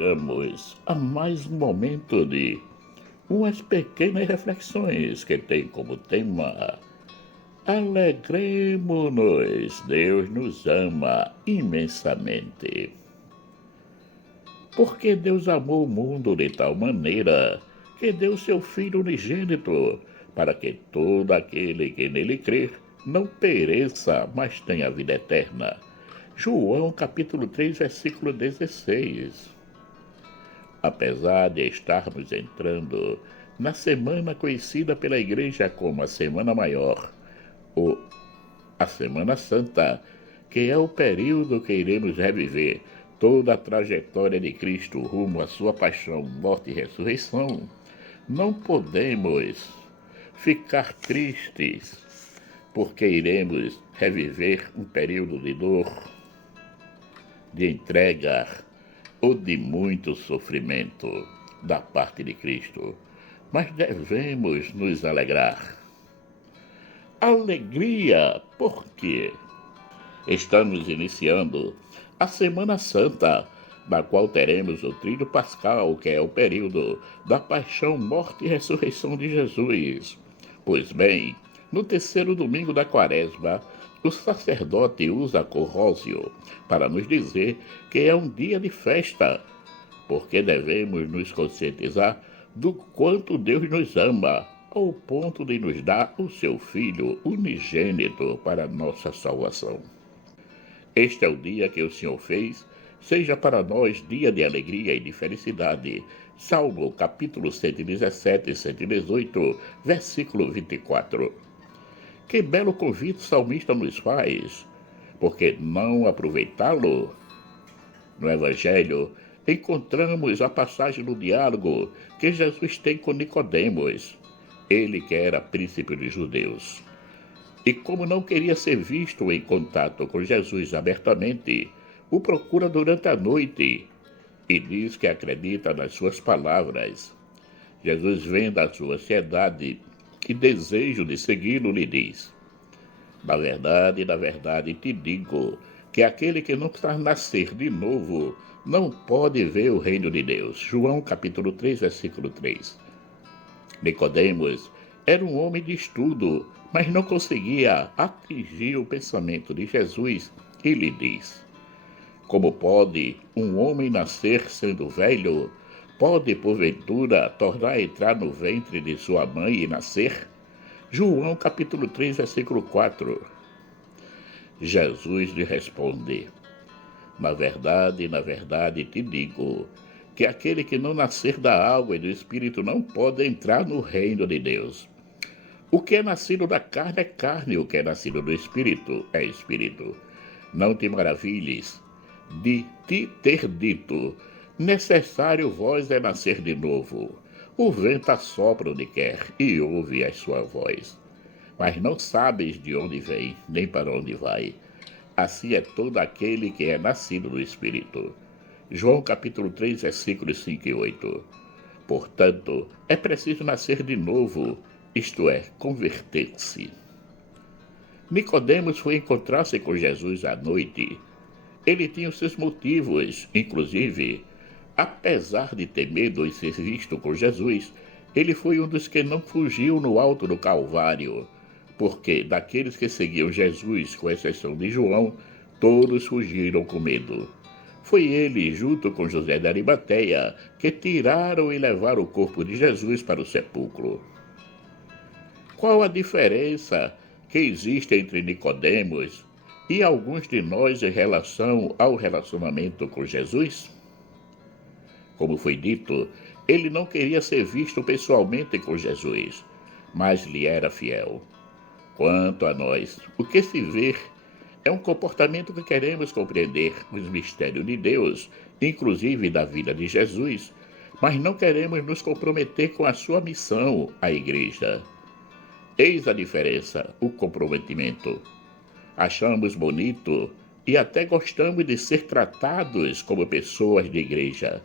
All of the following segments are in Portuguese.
chegamos a mais um momento de umas pequenas reflexões que tem como tema Alegremo-nos, Deus nos ama imensamente. Porque Deus amou o mundo de tal maneira que deu seu Filho unigênito, para que todo aquele que nele crer não pereça, mas tenha vida eterna. João capítulo 3, versículo 16. Apesar de estarmos entrando na semana conhecida pela Igreja como a Semana Maior, ou a Semana Santa, que é o período que iremos reviver toda a trajetória de Cristo rumo à sua paixão, morte e ressurreição, não podemos ficar tristes, porque iremos reviver um período de dor, de entrega ou de muito sofrimento da parte de Cristo, mas devemos nos alegrar. Alegria, porque estamos iniciando a Semana Santa, na qual teremos o Tríduo Pascal, que é o período da paixão, morte e ressurreição de Jesus. Pois bem, no terceiro domingo da Quaresma, o sacerdote usa corrósio para nos dizer que é um dia de festa, porque devemos nos conscientizar do quanto Deus nos ama, ao ponto de nos dar o seu Filho unigênito para nossa salvação. Este é o dia que o Senhor fez, seja para nós dia de alegria e de felicidade. Salmo capítulo 117 e 118, versículo 24. Que belo convite o salmista nos faz, porque não aproveitá-lo? No Evangelho, encontramos a passagem do diálogo que Jesus tem com Nicodemos, ele que era príncipe dos judeus. E como não queria ser visto em contato com Jesus abertamente, o procura durante a noite e diz que acredita nas suas palavras. Jesus, vendo a sua ansiedade e desejo de segui-lo, lhe diz: na verdade te digo que aquele que não está nascer de novo não pode ver o reino de Deus. João capítulo 3, versículo 3. Nicodemos era um homem de estudo, mas não conseguia atingir o pensamento de Jesus e lhe diz: como pode um homem nascer sendo velho? Pode, porventura, tornar a entrar no ventre de sua mãe e nascer? João capítulo 3, versículo 4. Jesus lhe responde: na verdade te digo, que aquele que não nascer da água e do Espírito não pode entrar no reino de Deus. O que é nascido da carne é carne, o que é nascido do Espírito é Espírito. Não te maravilhes de te ter dito: necessário vós é nascer de novo. O vento assopra onde quer e ouve a sua voz, mas não sabes de onde vem, nem para onde vai. Assim é todo aquele que é nascido do Espírito. João capítulo 3, versículos 5 e 8. Portanto, é preciso nascer de novo, isto é, converter-se. Nicodemos foi encontrar-se com Jesus à noite. Ele tinha os seus motivos, inclusive, apesar de ter medo em ser visto com Jesus, ele foi um dos que não fugiu no alto do Calvário, porque daqueles que seguiam Jesus, com exceção de João, todos fugiram com medo. Foi ele, junto com José de Arimateia, que tiraram e levaram o corpo de Jesus para o sepulcro. Qual a diferença que existe entre Nicodemos e alguns de nós em relação ao relacionamento com Jesus? Como foi dito, ele não queria ser visto pessoalmente com Jesus, mas lhe era fiel. Quanto a nós, o que se vê é um comportamento que queremos compreender os mistérios de Deus, inclusive da vida de Jesus, mas não queremos nos comprometer com a sua missão, a igreja. Eis a diferença, o comprometimento. Achamos bonito e até gostamos de ser tratados como pessoas de igreja,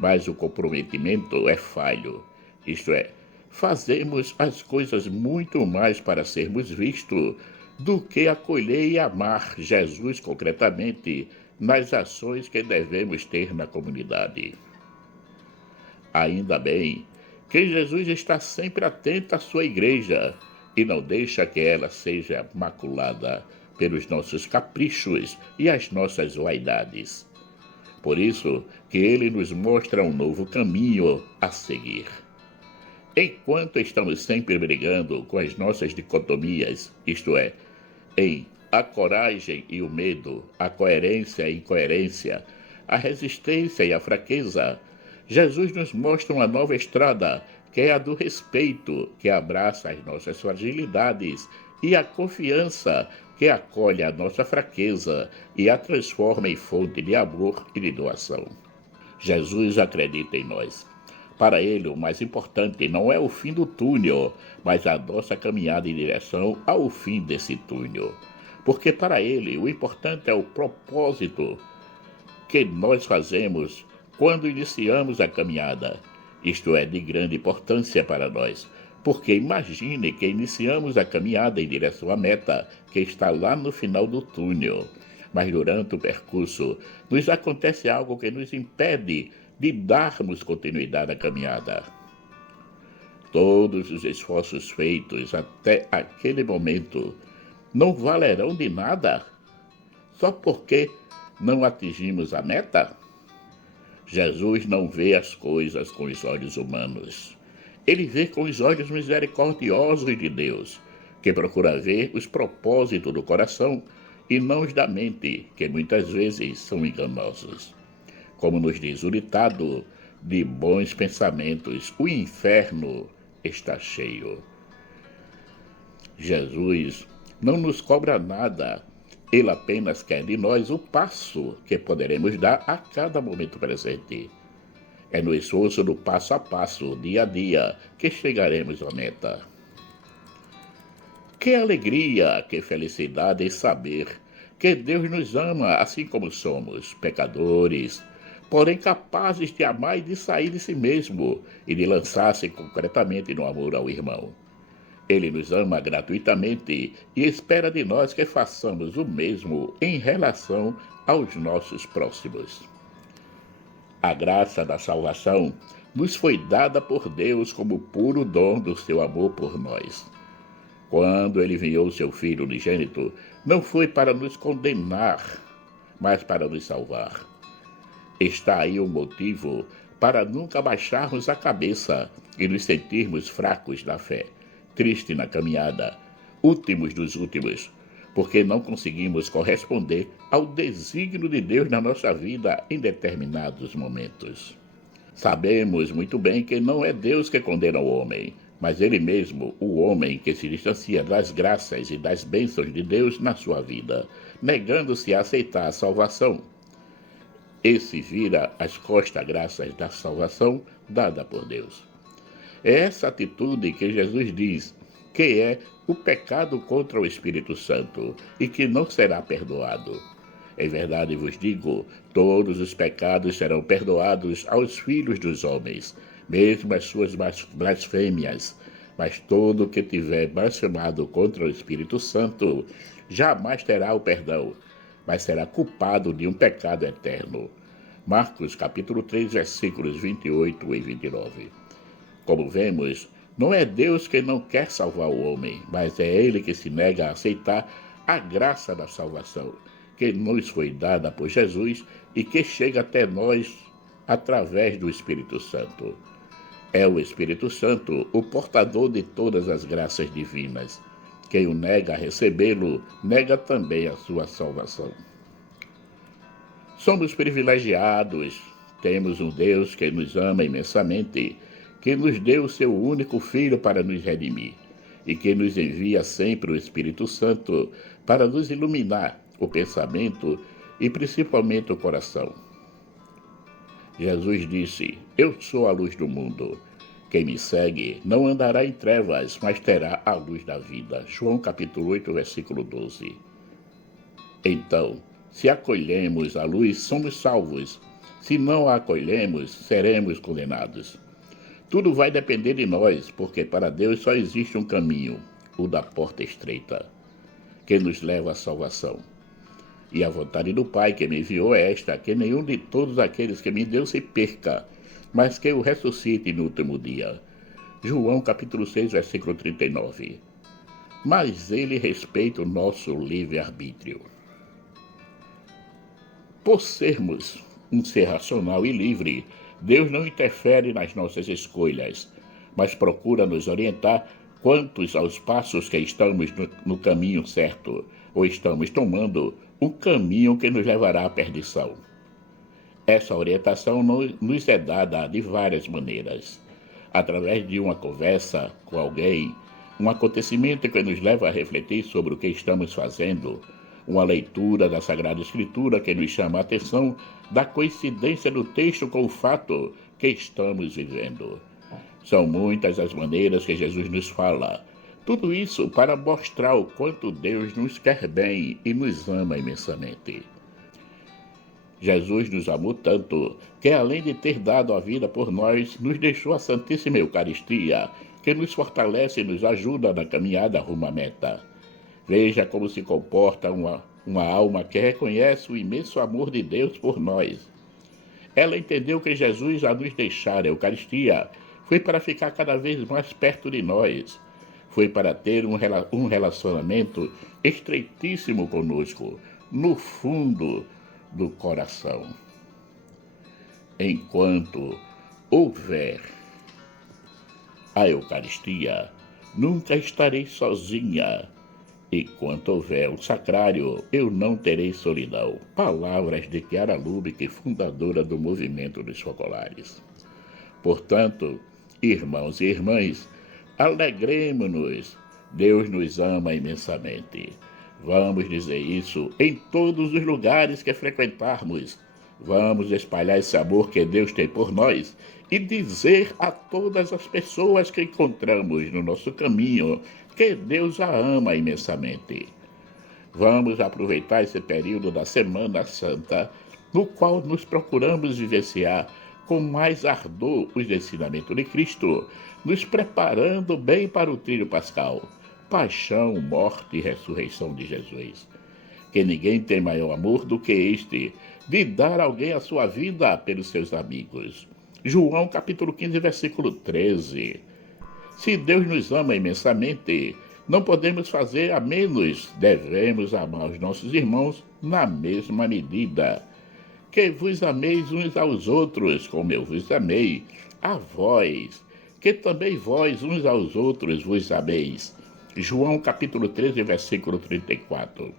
mas o comprometimento é falho, isto é, fazemos as coisas muito mais para sermos vistos do que acolher e amar Jesus concretamente nas ações que devemos ter na comunidade. Ainda bem que Jesus está sempre atento à sua igreja e não deixa que ela seja maculada pelos nossos caprichos e as nossas vaidades. Por isso que ele nos mostra um novo caminho a seguir. Enquanto estamos sempre brigando com as nossas dicotomias, isto é, em a coragem e o medo, a coerência e a incoerência, a resistência e a fraqueza, Jesus nos mostra uma nova estrada, que é a do respeito, que abraça as nossas fragilidades, e a confiança, que acolhe a nossa fraqueza e a transforma em fonte de amor e de doação. Jesus acredita em nós. Para ele, o mais importante não é o fim do túnel, mas a nossa caminhada em direção ao fim desse túnel. Porque para ele, o importante é o propósito que nós fazemos quando iniciamos a caminhada. Isto é de grande importância para nós, porque imagine que iniciamos a caminhada em direção à meta, que está lá no final do túnel. Mas durante o percurso, nos acontece algo que nos impede de darmos continuidade à caminhada. Todos os esforços feitos até aquele momento não valerão de nada só porque não atingimos a meta? Jesus não vê as coisas com os olhos humanos. Ele vê com os olhos misericordiosos de Deus, que procura ver os propósitos do coração e não os da mente, que muitas vezes são enganosos. Como nos diz o ditado, de bons pensamentos o inferno está cheio. Jesus não nos cobra nada, ele apenas quer de nós o passo que poderemos dar a cada momento presente. É no esforço do passo a passo, dia a dia, que chegaremos à meta. Que alegria, que felicidade em saber que Deus nos ama assim como somos, pecadores, porém capazes de amar e de sair de si mesmo e de lançar-se concretamente no amor ao irmão. Ele nos ama gratuitamente e espera de nós que façamos o mesmo em relação aos nossos próximos. A graça da salvação nos foi dada por Deus como puro dom do seu amor por nós. Quando ele enviou seu Filho unigênito, não foi para nos condenar, mas para nos salvar. Está aí o motivo para nunca baixarmos a cabeça e nos sentirmos fracos na fé, tristes na caminhada, últimos dos últimos, porque não conseguimos corresponder ao desígnio de Deus na nossa vida em determinados momentos. Sabemos muito bem que não é Deus que condena o homem, mas ele mesmo, o homem que se distancia das graças e das bênçãos de Deus na sua vida, negando-se a aceitar a salvação. Esse vira as costas graças da salvação dada por Deus. É essa atitude que Jesus diz que é o pecado contra o Espírito Santo e que não será perdoado. Em verdade vos digo, todos os pecados serão perdoados aos filhos dos homens, mesmo as suas blasfêmias, mas todo o que tiver blasfemado contra o Espírito Santo jamais terá o perdão, mas será culpado de um pecado eterno. Marcos capítulo 3, versículos 28 e 29. Como vemos, não é Deus que não quer salvar o homem, mas é ele que se nega a aceitar a graça da salvação, que nos foi dada por Jesus e que chega até nós através do Espírito Santo. É o Espírito Santo o portador de todas as graças divinas. Quem o nega a recebê-lo, nega também a sua salvação. Somos privilegiados, temos um Deus que nos ama imensamente, que nos deu o seu único Filho para nos redimir e que nos envia sempre o Espírito Santo para nos iluminar o pensamento e principalmente o coração. Jesus disse, eu sou a luz do mundo. Quem me segue não andará em trevas, mas terá a luz da vida. João capítulo 8, versículo 12. Então, se acolhemos a luz, somos salvos. Se não a acolhemos, seremos condenados. Tudo vai depender de nós, porque para Deus só existe um caminho, o da porta estreita, que nos leva à salvação. E a vontade do Pai que me enviou é esta, que nenhum de todos aqueles que me deu se perca, mas que o ressuscite no último dia. João capítulo 6, versículo 39. Mas ele respeita o nosso livre-arbítrio. Por sermos um ser racional e livre, Deus não interfere nas nossas escolhas, mas procura nos orientar quantos aos passos que estamos no caminho certo, ou estamos tomando um caminho que nos levará à perdição. Essa orientação nos é dada de várias maneiras. Através de uma conversa com alguém, um acontecimento que nos leva a refletir sobre o que estamos fazendo, uma leitura da Sagrada Escritura que nos chama a atenção da coincidência do texto com o fato que estamos vivendo. São muitas as maneiras que Jesus nos fala. Tudo isso para mostrar o quanto Deus nos quer bem e nos ama imensamente. Jesus nos amou tanto que, além de ter dado a vida por nós, nos deixou a Santíssima Eucaristia, que nos fortalece e nos ajuda na caminhada rumo à meta. Veja como se comporta uma alma que reconhece o imenso amor de Deus por nós. Ela entendeu que Jesus, a nos deixar a Eucaristia, foi para ficar cada vez mais perto de nós. Foi para ter um relacionamento estreitíssimo conosco, no fundo do coração. Enquanto houver a Eucaristia, nunca estarei sozinha. Enquanto houver o sacrário, eu não terei solidão. Palavras de Chiara Lubick, fundadora do Movimento dos Focolares. Portanto, irmãos e irmãs, alegremo-nos. Deus nos ama imensamente. Vamos dizer isso em todos os lugares que frequentarmos. Vamos espalhar esse amor que Deus tem por nós e dizer a todas as pessoas que encontramos no nosso caminho que Deus a ama imensamente. Vamos aproveitar esse período da Semana Santa, no qual nos procuramos vivenciar com mais ardor os ensinamentos de Cristo, nos preparando bem para o tríduo pascal, paixão, morte e ressurreição de Jesus. Que ninguém tem maior amor do que este, de dar alguém a sua vida pelos seus amigos. João capítulo 15, versículo 13. Se Deus nos ama imensamente, não podemos fazer a menos, devemos amar os nossos irmãos na mesma medida. Que vos ameis uns aos outros, como eu vos amei, a vós, que também vós uns aos outros vos ameis. João capítulo 13, versículo 34.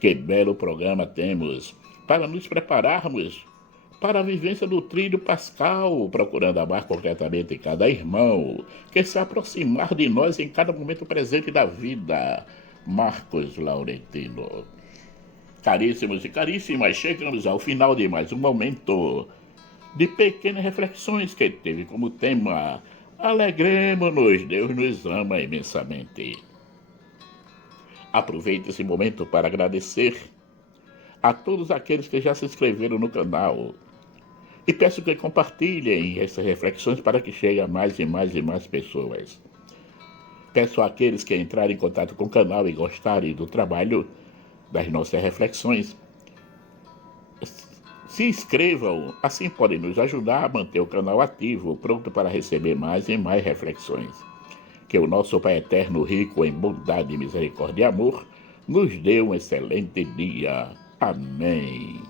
Que belo programa temos para nos prepararmos para a vivência do tríduo pascal, procurando amar concretamente cada irmão, que se aproximar de nós em cada momento presente da vida. Marcos Laurentino. Caríssimos e caríssimas, chegamos ao final de mais um momento de pequenas reflexões que teve como tema Alegremo-nos, Deus nos ama imensamente. Aproveite esse momento para agradecer a todos aqueles que já se inscreveram no canal e peço que compartilhem essas reflexões para que cheguem a mais e mais e mais pessoas. Peço àqueles que entrarem em contato com o canal e gostarem do trabalho das nossas reflexões, se inscrevam, assim podem nos ajudar a manter o canal ativo, pronto para receber mais e mais reflexões. Que o nosso Pai Eterno, rico em bondade, misericórdia e amor, nos dê um excelente dia. Amém.